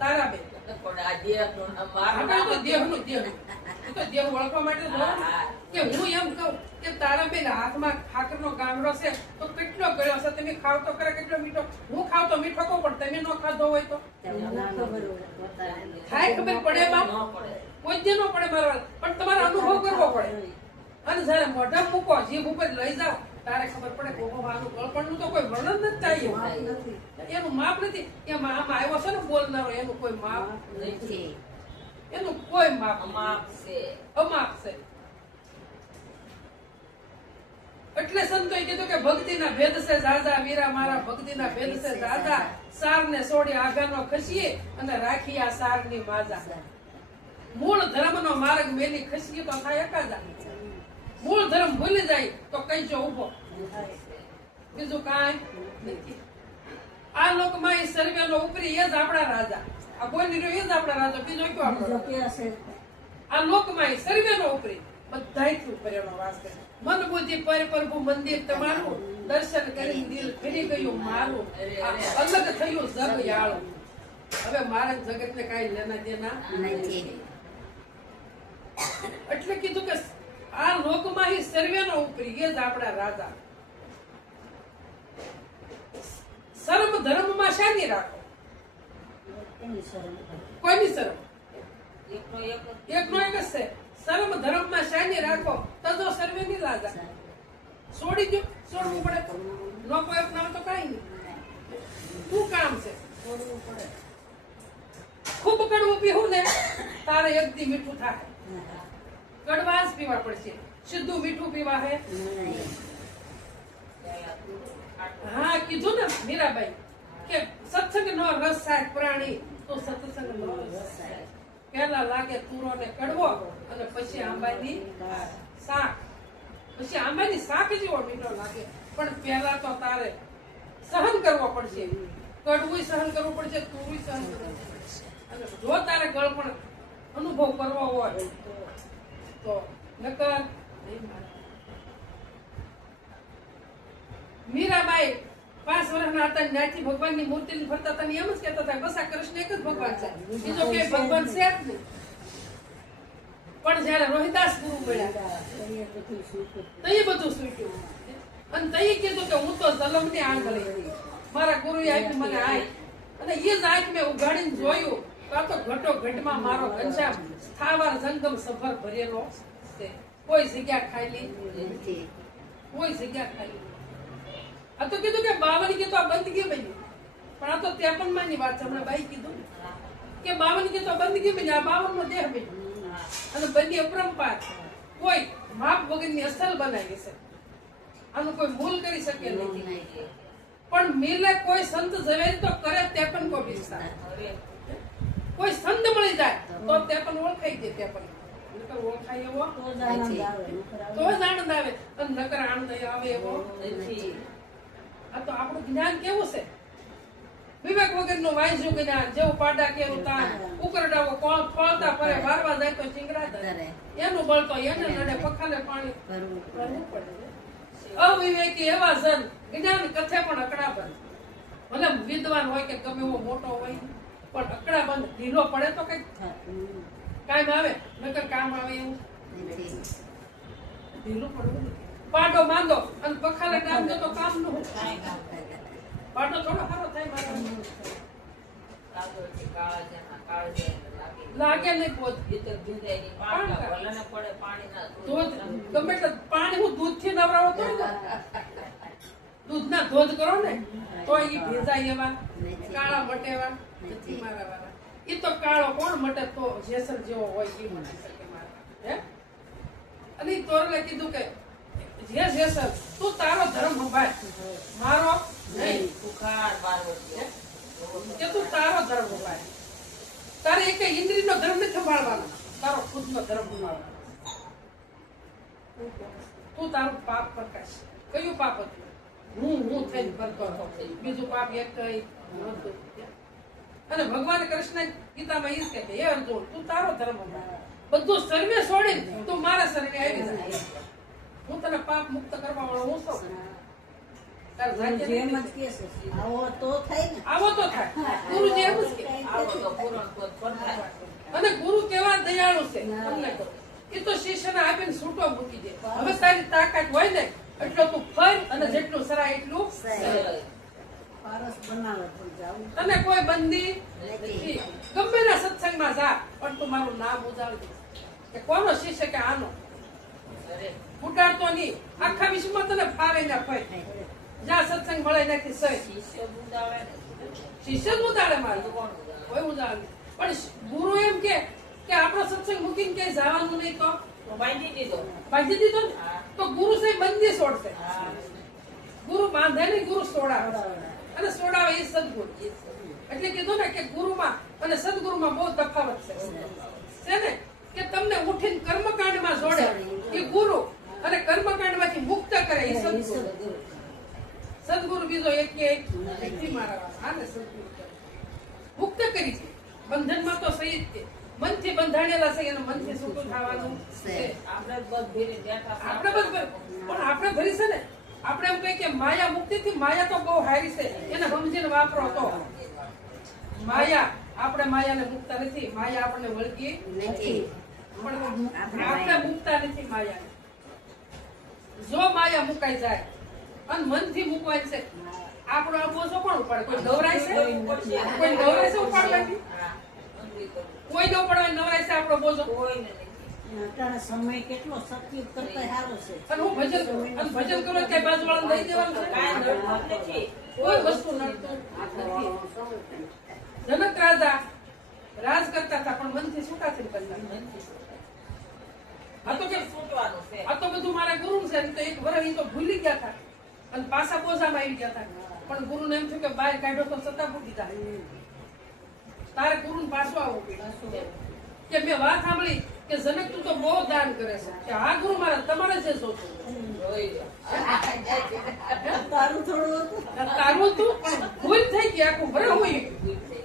તારાબેન. પણ આ દેહનું નામ મારું આપણે નામ તો દેહનું એ તો દેહ ઓળખવા માટે જ બોલું. હા. કે હું એમ કહું કે તારાબેન હાથમાં ઠાકરનો ગામડો છે તો કેટલો ગળ્યો છે. તમે ખાવ તો કરે કેટલો મીઠો. હું ખાવ તો મીઠો કહું, પણ તમે ન ખાધો હોય તો તમને ના ખબર હોય પોતાને. થાય ખબર પડે બાપ? ન પડે. કોઈ જ ન પડે મારવા. પણ તમારે અનુભવ કરવો પડે. અને જયારે મોઢા મૂકો, જીભ ઉપર લઈ જાઓ તારે ખબર પડે કે ઓહો આનું ગળપણનું તો કોઈ વર્ણન નથી થાય. એનું માપ નથી. એમાં આમાં આવ્યો છે ને બોલનારો, એનું કોઈ માપ નથી. એનું કોઈ માપ અમાપ છે. અમાપ છે. એટલે સંતોએ કીધું કે ભક્તિના ભેદ છે જાજા વીરા મારા, ભક્તિના ભેદ છે જાજા. સારને છોડી આગાનો ખસીએ અને રાખી આ સારની માજા. મૂળ ધર્મનો માર્ગ મેલી ખસીએ તો થાય એકાદા. મૂળ ધર્મ ભૂલી જાય તો કઈ જો ઉભો. બીજું કાંઈ નથી. આ લોકમાં એ સર્વેનો ઉપરી એ જ આપણા રાજા. આ કોઈ નિર્યો એ જ આપણા રાજા. બીજો કયો આપણો? બીજો ક્યાં છે? આ લોકમાં એ સર્વેનો ઉપરી બધાયથી ઉપર એનો વાસ છે. મન બુદ્ધિ પર પ્રભુ મંદિર તમારું, દર્શન કરી દિલ ફરી ગયું મારું, આ અલગ થયું જગ યાળું. હવે મારા જગતને કાંઈ લેના દેના નથી. એટલે કીધું કે આ લોકમાં ઈ સર્વેનો ઉપરી, એ જ આપણા રાજા. શરમ ધર્મમાં શાની રાખો? એની શરમ કરે. કોઈની શરમ? એકનો એક જ. એકનો એક જ છે. શરમ ધર્મમાં શાની રાખો? તજો સર્વેની લાજા. છોડી દો, છોડવું પડે તો નો કોઈ અપનાવે તો કાંઈ નહીં. શું કામ છે? છોડવું પડે. ખૂબ કડવું પીવું ને તારે એક દી મીઠું થાય. હા. કડવાશ પીવા પડશે. સીધું મીઠું પીવા હે? હા, કીધું ને મીરાબાઈ કે સત્સંગ નો રસ થાય પ્રાણી તો સત્સંગ નો રસ થાય. પહેલા લાગે તુરો ને કડવો અને પછી આંબાની શાક. પછી આંબાની શાક જેવો મીઠો લાગે, પણ પહેલા તો તારે સહન કરવો પડશે. કડવું સહન કરવું પડશે, તુરું સહન કરવું પડશે. અને જો તારે ગળપણ અનુભવ કરવો હોય તો નકર નહીં મારે. મીરાબાઈ 5 વર્ષના હતા, ત્યાંથી ભગવાનની મૂર્તિને ફરતા હતા ને એમ જ કહેતા હતા બસ આ કૃષ્ણ એક જ ભગવાન છે, બીજો કે ભગવાન છે જ નહીં. પણ જયારે રોહિદાસ ગુરુ મળ્યા એ બધું છૂટું. તઈ બધું છૂટ્યું. અને તઈ કીધું કે હું તો જલમની આંગળી હતી, મારા ગુરુએ આપ્યું મને આંખ, અને એ જ આંખ મેં ઉઘાડીને જોયું તો આ તો ઘટો ઘટમાં મારો ઘનશ્યામ સ્થાવર જંગમ સફર ભરેલો છે. કોઈ જગ્યા ખાલી નથી. કોઈ જગ્યા ખાલી. આ તો કીધું કે 52 કે તો આ બંદગી બની, પણ આ તો 53 માં ની વાત છે. હમણાં બાઈ કીધું કે 52 કે તો બંદગી બની, આ 52 નો દેહ બની. અને બંને અપરંપાર કોઈ માપ વગરની અસલ બનાવી છે. આનું કોઈ મૂલ કરી શકે નહીં. પણ મિલે કોઈ સંત ઝવેરી તો કરે 53 કો વિસ્તાર. કોઈ સંત મળી જાય તો 53 ઓળખાઈ દે. 53 નકર ઓળખાય એવો તો જ આનંદ આવે. નકર તો જ આનંદ આવે, અને નકર આનંદ આવે એવો નથી. આ તો આપણું જ્ઞાન કેવું છે? વિવેક વગરનું વાંચ્યું જ્ઞાન, જેવું પાડા કેવું તાન, ઉકરડાવો કોણ ફળતા પરે, વારવા જાય તો ચીંગરા ધરે. એનું બળ તો એને નડે, પખાલે પાણી કરવું ભરવું પડે. અવિવેકી એવા જન જ્ઞાન કથે પણ અકડા બંધ. ભલે વિદ્વાન હોય કે ગમે એવો મોટો હોય, પણ અકડા બંધ ઢીલો પડે તો કઈક કામ આવે, નકર કામ આવે એવું નથી. ઢીલું પડવું નથી. પાડો માંદો અને પખાલે કામ દો તો કામ નું કાંઈ કામ કરે. પાડો થોડો સારો થાય મારા કાગળથી કાળા જેના કાળજે લાગે. લાગે નહીં પોત. એ તો દૂધાઈની પાટલા ભલાને પડે પાણીના દૂધ ગમે તે પાણી હું દૂધ થી નવરાવો તો દૂધ ના ધોધ કરો ને તો ઈ ભેજાય એવા કાળા મટેવા નથી મારા વાળા. ઈ તો કાળો કોણ મટે તો જેસર જેવો હોય ઈ મટી શકે મારા. હે? અને ઈ તોરલે કીધું કે જે જેસર તું તારો ધર્મ સંભાળ, મારો નહીં. સુખાર પાર્વતી. કે તું તારો ધર્મ સંભાળ. તારે એક ઇન્દ્રિય નો ધર્મ નથી સંભાળવાનો, તારો ખુદ નો ધર્મ સંભાળવાનો. તું તારું પાપ પ્રકાશ. કયું પાપ હતું? હું થઈને કરતો હતો. બીજું પાપ એક કઈ નહોતું. અને ભગવાન કૃષ્ણ ગીતામાં એ જ કહે છે, હે અર્જુન તું તારો ધર્મ સંભાળ. બધું સર્વે છોડીને તું મારા શરણે આવી જાય. હું તને પાપ મુક્ત કરવા વાળો હું છું. તારે જાતે જેમ નથી. જ કે છે, આવો તો થાય ને. આવો તો થાય. ગુરુ જેમ જ કે. આવો તો પૂરણ પોત પધાય. અને ગુરુ કેવા દયાળુ છે તમને કહું. એ તો શિષ્યને આપીને છૂટો મૂકી દે. હવે તારી તાકાત હોય ને એટલો તું ફર, અને જેટલું સરાય એટલું સરળ. પારસ બનાવે તો જાવું. તને કોઈ બંદી નથી. નથી. ગમે ના સત્સંગમાં જા, પણ તું મારું નામ ઉજાવજે કે કોનો શિષ્ય કે આનો. અરે ફૂટાડતો નહીં. આખા વિશ્વમાં તને ફાવે ના ફય. જ્યાં સત્સંગ મળે નથી સહી. શિષ્ય બુદાવે ને. શિષ્ય જ ઉદાડે મારે, તો કોણ બુદાવે? કોઈ ઉદાડે નહીં. પણ ગુરુ એમ કે આપણો સત્સંગ મૂકીને ક્યાંય જવાનું નહીં તો તો બાંધી દીધો. બાંધી દીધો ને તો ગુરુ સાહેબ બંદી છોડશે. હા. ગુરુ બાંધે નહીં, ગુરુ છોડાવે. અને છોડાવે એ સદગુરુ. એટલે કીધું ને કે ગુરુમાં અને સદગુરુમાં બહુ તફાવત છે ને કે તમને ઉઠીને કર્મકાંડમાં જોડે એ ગુરુ, અને કર્મકાંડમાંથી મુક્ત કરે એ સદગુરુ. સદગુરુ બીજો એક કે નથી મારા. આને સદગુરુ કરે. મુક્ત કરી છે. બંધનમાં તો સહી જ છે. મનથી બંધાણેલા છે એને મનથી છૂટું થવાનું છે. આપણે બધ ભેરી બેઠા છે. આપણે પણ આપણે ભરી છે ને આપણે એમ કહીએ કે માયા મુક્તિથી માયા તો બહુ હારી છે એને સમજીને વાપરો તો માયા આપણે માયાને મુકતા નથી માયા આપણને વળગી નથી. પણ આપણે મુકતા નથી માયાને. જો માયા મુકાઈ જાય અને મનથી મુકવાય છે આપણો આ બોજો કોણ ઉપાડે? કોઈ નવરાય છે? કોઈ નવરાય છે ઉપાડવાની? હા. મંદિર તો કોઈ ન ઉપાડવાની નવરાય છે આપણો બોજો? કોઈને નહીં. અટાણે સમય કેટલો સતયુગ કરતા સારો છે. અને હું ભજન કરું કે બાજુવાળાને દઈ દેવાનું છે? કાંઈ નડતું નથી. કોઈ વસ્તુ નડતું નથી. જનક રાજા રાજ કરતા હતા પણ મનથી છૂટા થઈને કરતા. આ તો કે છૂટવાનું છે. આ તો બધું મારા ગુરુ છે તો એક વર્ષ ઈ તો ભૂલી ગયા હતા અને પાછા બોજામાં આવી ગયા હતા પણ ગુરુને એમ થયું કે બહાર કાઢ્યો તો સત્તા ભૂલી જાય તારે ગુરુને પાછું આવવું પડ્યું કે મેં વાત સાંભળી કે જનક તું તો બહુ દાન કરે છે કે હા ગુરુ મારા તમારે જે જોતું જોઈ લો. તારું થોડું હતું. તારું તું પણ ભૂલ થઈ ગઈ આખું બરાબર હોય ભૂલ થઈ.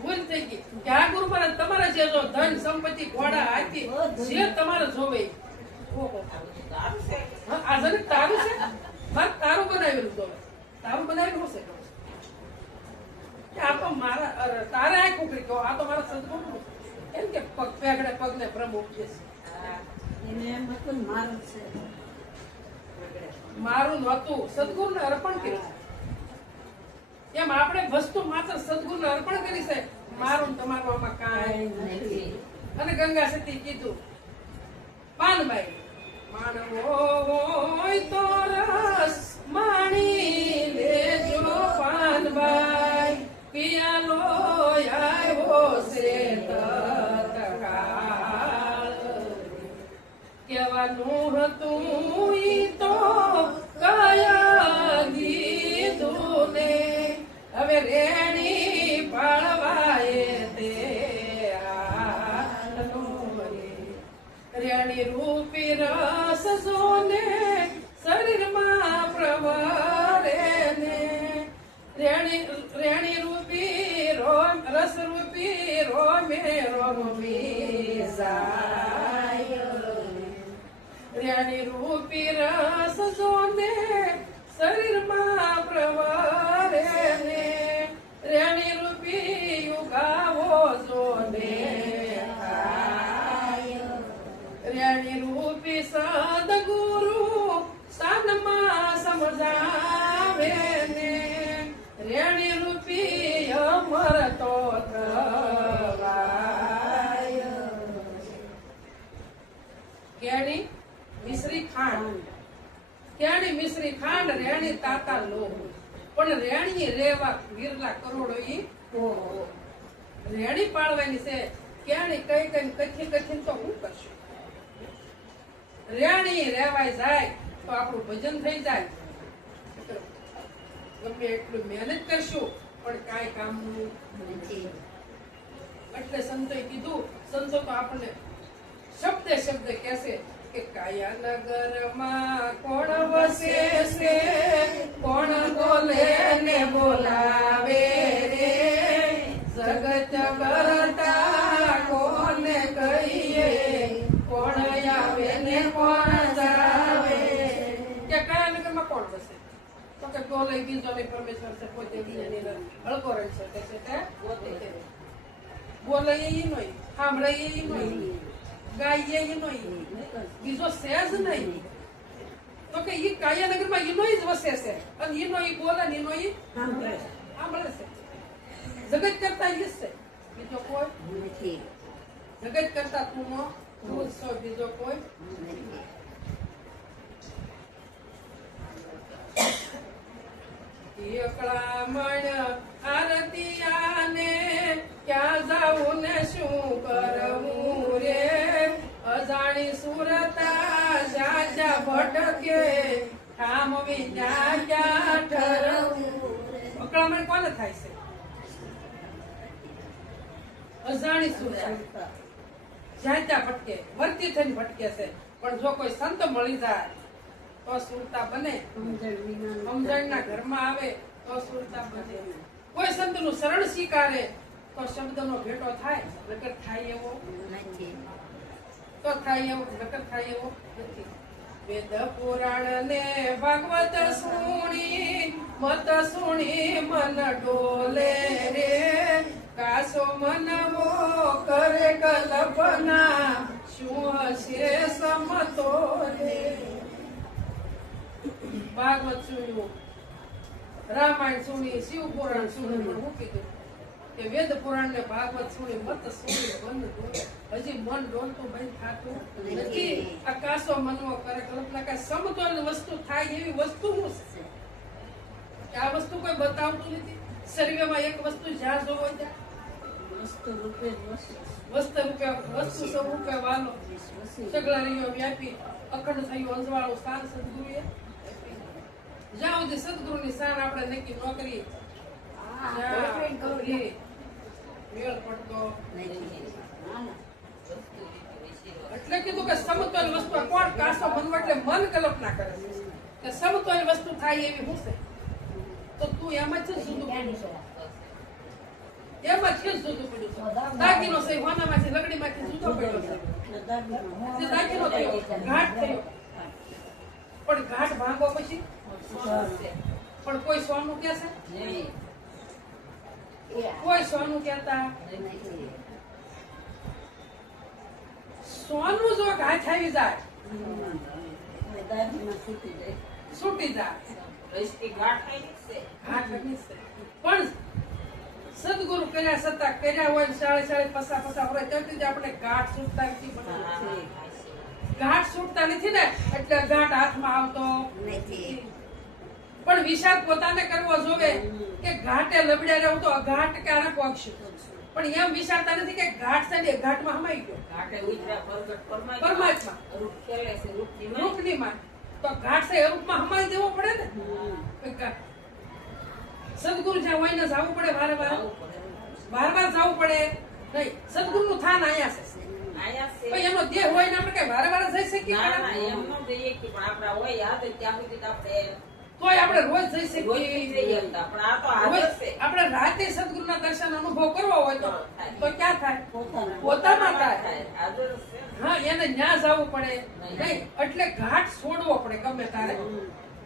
ભૂલ થઈ ગઈ કે આ ગુરુ મારા તમારે જે જો ધન સંપત્તિ ઘોડા હાથી જે તમારે જોવે ઓહો આ બધું સારું છે. હા, આ જનક તારું છે હા તારું બનાવેલું તો તારું બનાવેલું હશે કે આ તો મારા તારે આ કુકડી કહો આ તો મારા સદગુરુ એમ કે પગ પેગડે પગને પ્રભુ કે છે હા. એને એમ હતું ને મારું છે. મારું નહોતું સદગુરુને અર્પણ કર્યું એમ આપણે વસ્તુ માત્ર સદગુરુને અર્પણ કરી છે મારું ને તમારું આમાં કાંઈ નથી. અને ગંગા સતી કીધું પાનબાઈ માનવો હોય તો રસ માણી લેજો પાનબાઈ પિયાલો આવ્યો છે તત્કાળ કહેવાનું હતું ઈ તો કયા દીધું ને હવે રેણી પાળવાએ તે રેણી રૂપી રસ જોને શરીરમાં પ્રવરે ને રેણી રૂપી રસ રૂપી રોમે રોમી જાય રેણી રૂપી રસ જોને શરીરમાં પ્રવરે ને રેણી રૂપી યુગાવો જોને રેણી રૂપી સદગુરુ સાનમાં સમજાવે ને રેણી રૂપી અમર તો થવાય કેણી મિશ્રી ખાંડ કેણી મિશ્રી ખાંડ રેણી તાતા લોહ પણ રેણી રેવા વિરલા કરોડો ઈ ઓહો રેણી પાળવાની છે કેણી કઈ કઈ કથી કથી તો હું કરશું રેણી રેવાય જાય તો આપણું ભજન થઈ જાય ગમે એટલું મહેનત કરશું પણ કાંઈ કામનું નથી. એટલે સંતોએ કીધું સંતો તો આપણને શબ્દે શબ્દ કહેશે કે કાયાનગરમાં કોણ વસે છે કોણ બોલે ને બોલાવે રે જગત કરતા કોને કહીએ કોણ આવે ને કોણ જાવે કે કાયાનગરમાં કોણ વસે તો કે બોલે બીજો ને પરમેશ્વર છે પોતે બીજાની હળકો રહે છે કે છે તે પોતે બોલે એ નહીં સાંભળે એ નહીં ગાઈએ એ નહીં બીજો સહેજ નહીં તો કે ઈ કાયાનગરમાં ઈનો જ વસે છે અને ઈનો ઈ બોલે ને ઈનો ઈ સાંભળે છે જગત કરતા ઈ છે બીજો કોઈ નથી. જગત કરતા તું છો બીજો કોઈ નથી. એકળામણ આરતિયાને ક્યાં જાવું ને શું કરવું રે અજાણી સુરતા જાજા ભટકે ઠામ વિના ક્યાં ઠરવું અકળામણ કોને થાય છે અજાણી સુરતા જાજા ભટકે વર્તી થઈને ભટકે છે પણ જો કોઈ સંત મળી જાય તો સુરતા બને સમજણના ઘરમાં આવે તો સુરતા બને કોઈ સંતનું શરણ સ્વીકારે તો શબ્દનો ભેટો થાય નકર થાય એવો નથી. તો થાય એવો નકર થાય એવો નથી. વેદ પુરાણ ને ભાગવત સુણી મત સુણી મન ડોલે રે કાસો મનવો કરે કલ્પના શું હશે સમતો રે. ભાગવત સુણ્યું, રામાયણ સુણી, શિવ પુરાણ સુણી, પણ હું કીધું કે વેદ પુરાણ ને ભાગવત સુણી મત સુણી મન ડોલે. હજી મન ડોલતું બંધ થતું નથી. આકાશો મનવો કરે કલ્પના કે સમતોલ વસ્તુ થાય એવી વસ્તુ શું છે કે આ વસ્તુ કોઈ બતાવતું નથી. શરીરમાં એક વસ્તુ જ્યાં જોવો ત્યાં વસ્તુ રૂપે જ વસ્તુ. વસ્તુ રૂપે વસ્તુ સ્વરૂપે વાલો સગળા રહ્યો વ્યાપી અખંડ થયું અંજવાળું સ્થાન સદગુરુએ જ્યાં સુધી સદગુરુની સ્થાન આપણે નક્કી ન કરીએ ત્યાં સુધી મેળ પડતો નથી. એટલે કીધું કે સમતોલ વસ્તુ આ કોણ કાસો મનવો એટલે મન કલ્પના કરે છે કે સમતોલ વસ્તુ થાય એવી હું છે તો તું એમાં જ જુદું પડ્યું છે. એમાં જ જુદું પડ્યું છે. દાગીનો છે હોનામાંથી લગડીમાંથી જુદો પડ્યો છે. એટલે દાગીનો જે દાગીનો થયો ઘાટ થયો પણ ઘાટ ભાંગો પછી પણ કોઈ સોનું કે છે નહીં. કોઈ સોનું કહેતા નથી. સોનું જો ઘાટ આવી જાય એટલે દાગીનો છૂટી જાય. છૂટી જાય રસ્તી ઘાટ થઈ છે. ઘાટ નથી છે. પણ સદગુરુ કર્યા છતાં કર્યા હોય ને શાળે પસા હોય ત્યાંથી જ આપણે ઘાટ છૂટતા નથી બનાવ્યું. ઘાટ છૂટતા નથી ને એટલે ઘાટ હાથમાં આવતો નથી. પણ વિચાર પોતાને કરવો જોવે કે ઘાટે લબડ્યા રહું તો અઘાટ ક્યારે પહોંચશું. પણ એમ વિચારતા નથી કે ઘાટ છે ને એ ઘાટમાં હમાઈ ગયો ઘાટે ઉતર્યા પ્રગટ પરમાત્મા રૂપ ખેલે છે. રૂપની માં. રૂપની માં તો ઘાટ છે એ રૂપમાં હમાઈ દેવો પડે ને. સદગુરુ જ્યાં હોય ને જવું પડે વારે વારે આવું પડે. જવું પડે નહીં. સદગુરુ નું થાન અહીંયા છે આયા છે. ભાઈ એનો દેહ હોય ને આપણે કઈ વારે વારે જઈ શકીએ ના, ના, ખરા? એમ ન જઈએ કે પણ આપણા હોય યાદ હોય ત્યાં સુધી તો આપણે તોય આપણે રોજ જઈ રોજ નહીં શકીએ. જઈએ હતા. પણ આ તો હાજર રોજ છે. આપણે રાતે સદગુરુના દર્શન અનુભવ કરવો હોય તો ક્યાં થાય? પોતાના પોતામાં થાય. હાજર છે. હા એને ન્યા જવું પડે નહીં. એટલે ઘાટ છોડવો પડે ગમે તારે.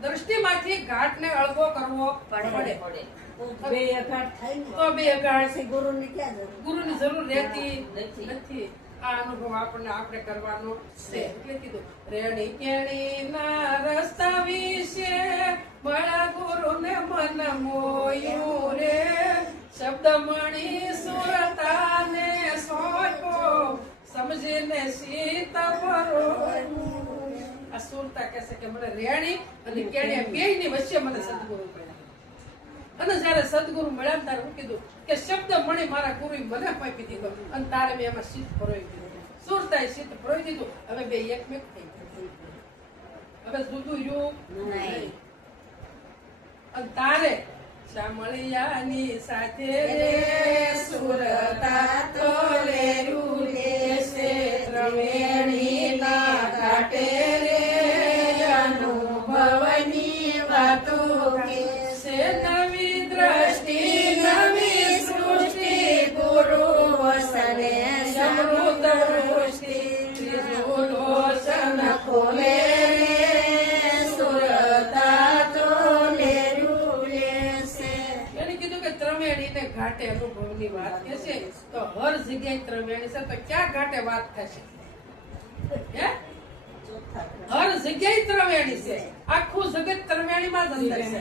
દ્રષ્ટિમાંથી ઘાટને અળગો કરવો પડે. પડે. તો બે અઘાટ થાય ને તો બે ઘાટ પછી ગુરુની ક્યાં જરૂર? ગુરુની જરૂર રહેતી નથી. નથી. આ અનુભવ આપણે કરવાનો છે. એટલે કીધું રેણી કેણી ના રસ્તા વિશે મળ્યા ગુરુને મન મોયું રે શબ્દ મણી સુરતાને સોંપો સમજીને સીત ભરો. આ સુરતા કહે છે કે મને રેણી અને કેણી બેયની વચ્ચે મને સદગુરુ મળ્યા. અને જયારે સદગુરુ મળ્યા ને ત્યારે હું કીધું કે શબ્દ મણી મારા ગુરુ મને પાપી દીધો અને તારે મેં એમાં શીત પરોઈ દીધું. સુરતાએ શીત પરોઈ દીધું. હવે બે એકમેક થઈ ગયા. હવે જુદું યુગ નહીં. અને તારે શામળિયાની સાથે રે સુરતા તો લેરું લેશે ત્રવેણીના ઘાટે રે અનુભવની વાતો કેશે. નવી દ્રષ્ટિ નવી સૃષ્ટિ ગુરુ વસને સમૃદ્ધ દૃષ્ટિ ત્રીજું લોચન ખોલે સુરતા તો લેરું લેશે. એને કીધું કે ત્રવેણીને ઘાટે અનુભવની વાત કે છે તો હર જગ્યાએ ત્રવેણી છે તો ક્યાં ઘાટે વાત થશે? હે? ચોથા ઘાટ. હર જગ્યાએ ત્રવેણી છે. આખું જગત ત્રવેણીમાં જ અંદર છે.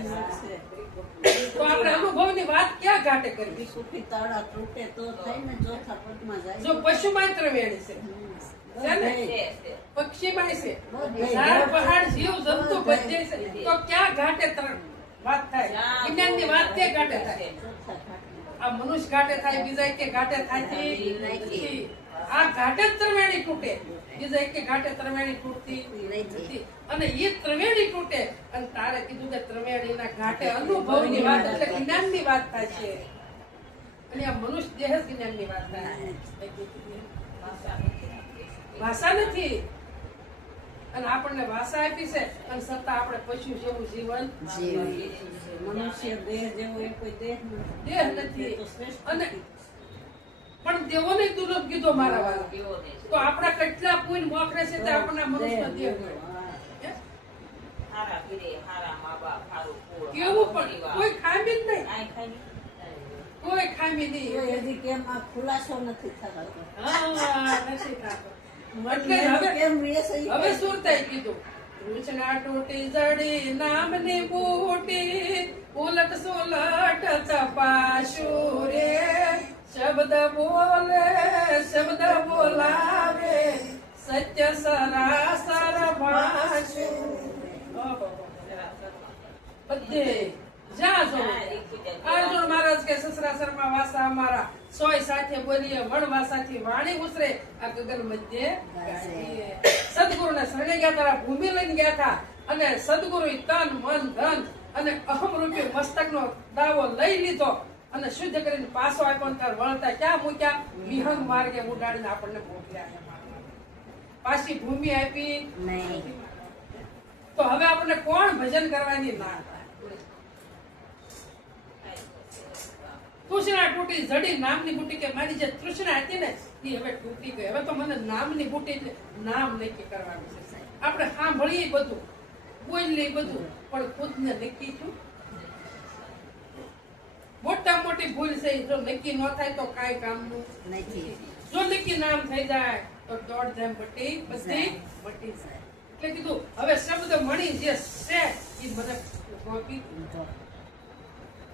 તો આપણે અનુભવની વાત ક્યાં ઘાટે કરવી? સુખી તાળા તૂટે તો થઈને ચોથા પદમાં જાય. જો પશુમાં ત્રવેણી છે, છે ને? છે, છે. પક્ષીમાં છે, ઝાડ પહાડ જીવ જંતુ બધે છે. તો ક્યાં ઘાટે વાત થાય? વિજ્ઞાનની વાત તે ઘાટે થાય. ચોથા ઘાટમાં. આ મનુષ્ય ઘાટે થાય, બીજા કે ઘાટે થાય નથી. આ ઘાટે જ ત્રવેણી તૂટે, બીજા કે ઘાટે ત્રવેણી તૂટતી નથી. અને એ ત્રવેણી તૂટે અને તારે કીધું કે ત્રવેણીના ઘાટે અનુભવની વાત એટલે જ્ઞાનની વાત થાય છે. અને આ મનુષ્ય દેહ જ જ્ઞાનની વાત થાય. ભાષા નથી. અને આપણને ભાષા આપી છે અને છતાં આપણે પશુ જેવું જીવન મનુષ્ય દેહ જેવો એ કોઈ દેહ નથી. દેહ નથી. એ તો શ્રેષ્ઠ અને નથી. પણ દેવો ને દુર્લભ કીધો મારા વાળા. કેવો ને છે. તો આપણા કેટલા પુણ્ય મોખરે છે તે આપણને મનુષ્ય દેહ મળે. હે? હારા પીરે, હારા મા બાપ, હારું કુળ, કેવું હારો પણ પરિવાર. કોઈ ખામી જ નહીં, આય ખાલી. કોઈ ખામી તો નહીં. હજી કેમ આ ખુલાસો નથી થતો હા, નથી થતો. એટલે હવે કેમ રહેશે ઈ હવે સુરતાઈ કીધું કૃષ્ણા તૂટી જડી નામની બૂટી ઉલટ સુલટ તપાસું રે શબ્દ બોલે શબ્દ બોલાવે સત્ય સરાસર ભાષું. બધે જ્યાં જો અર્જુન મહારાજ કે સસરાસરમાં વાસા અમારા સોય સાથે બોલીએ વણવાસાથી વાણી ઉસરે આ ગગન મધ્યે ગાઈએ. સદગુરુને શરણે ગયા તારા ભૂમિ લઈને ગયા હતા અને સદગુરુએ તન મન ધન અને અહમ રૂપી મસ્તકનો દાવો લઈ લીધો અને શુદ્ધ કરીને પાછો આપ્યો ને તાર વળતા ક્યાં મૂક્યા વિહંગ માર્ગે ઉડાડીને આપણને મોકલ્યા. પાછી ભૂમિ આપી નહીં. તો હવે આપણને કોણ ભજન કરવાની ના પાડે? તૃષ્ણા તૂટી જડી નામની બુટી કે મારી જે તૃષ્ણા હતી ને એ હવે તૂટી ગઈ. હવે તો મને નામની બુટી એટલે નામ નક્કી કરવાનું છે. આપણે સાંભળીએ બધું બોલીએ બધું પણ ખુદને નક્કી થયું. મોટા મોટી ભૂલ છે જો નક્કી ન થાય તો કાંઈ કામનું નથી. જો નક્કી નામ થઈ જાય તો દોડધામ બધી બધી મટી જાય. એટલે કીધું હવે શબ્દ મણી જે છે એ મને ગોપી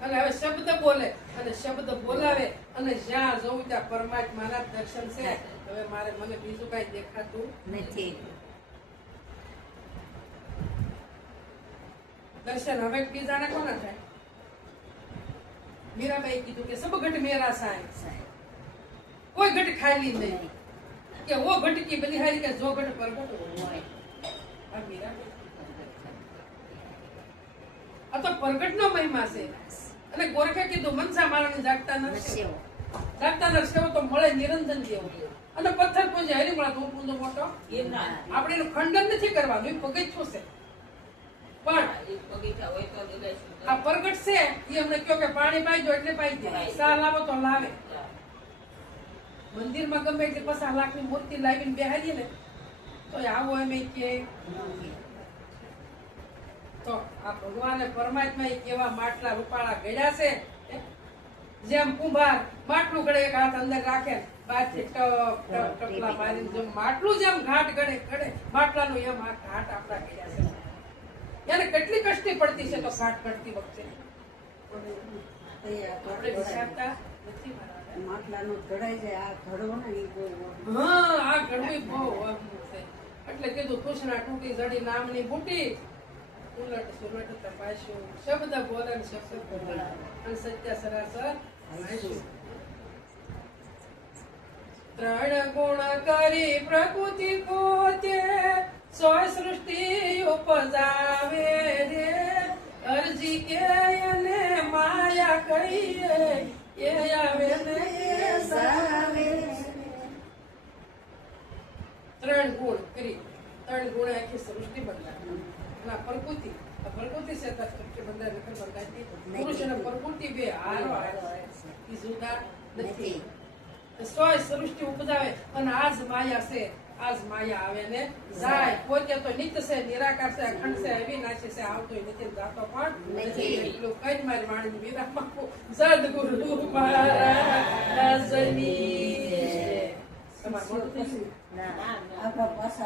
અને હવે શબ્દ બોલે અને શબ્દ બોલાવે અને જ્યાં જવું ત્યાં પરમાત્માના દર્શન છે. હવે મારે મને બીજું કઈ દેખાતું નથી. દર્શન હવે બીજાને કોને થાય? મીરાબાઈ કીધું કે સબ ઘટ મેરા સાય, કોઈ ઘટ ખાલી નહીં કે વો ઘટ કી બલિહારી કે જો ઘટ પરગટ હોય. આ મીરાબાઈ આ તો પરગટનો મહિમા છે. અને ગોરખે કીધું મનસા મારણી જાગતા નથી, જાગતા નથી સેવો તો મળે નિરંજન જેવું. અને પથ્થર પૂજે હરી મળે તો પૂંજો મોટો એમ ના. આપણે એનું ખંડન નથી કરવાનું, એ પગથિયું છે. પણ એક બગીચા હોય તો જગાઈશું. આ પરગટ છે એ અમને કહ્યો કે પાણી પાઈ દો એટલે પાઈ દે, સા લાવો તો લાવે. મંદિરમાં ગમે એટલે 50 લાખની મૂર્તિ લાવીને બેહાડીએ ને તો આવો એમ કે તો આ ભગવાને પરમાત્મા કેવા માટલા રૂપાળા ઘડ્યા છે. જેમ કુંભાર માટલું ઘડે એક હાથ અંદર રાખે બહારથી ટપ ટપ ટપલા મારીને જેમ માટલું જેમ ઘાટ ઘડે માટલાનું એમ આ ઘાટ આપણા ઘડ્યા છે. એને કેટલી કષ્ટી પડતી છે તો ઘાટ ઘડતી વખતે આપણે વિચારતા નથી મારા. માટલાનું ઘડાઈ જાય આ ઘડો ને ઈ બહુ હા આ ઘડવી બહુ અઘરું છે. એટલે કીધું કૃષ્ણા તૂટી જડી નામની બુટી ઉલટ સુલટ તપાસ્યું શબ્દ બોલે ને શબ્દ બોલે અને સત્ય સરાસર હાસ્યું. ત્રણ ગુણ કરી પ્રકૃતિ પોતે સોય સૃષ્ટિ ઉપજાવે રે અરજી કે એને માયા કહીએ એ આવે ને એ સાવે. ત્રણ ગુણ કરી, ત્રણ ગુણ આખી સૃષ્ટિ બંધાય. પ્રકૃતિ છે તો સૃષ્ટિ બંધાય નકર બંધાતી પુરુષ અને પ્રકૃતિ બે હારો એ જુદા નથી. સોય સૃષ્ટિ ઉપજાવે અને આજ માયા છે, આજ માયા આવે ને જાય. પોતે તો નિત્ય છે, નિરાકાર છે, અખંડ છે, અવિનાશી છે, આવતો નથી જાતો પણ નથી. એટલું કઈ મારી વાણી વિરામ આપું. સદગુરુ મહારાજની. તમારે મોટું થયું? ના. આપણા પાછા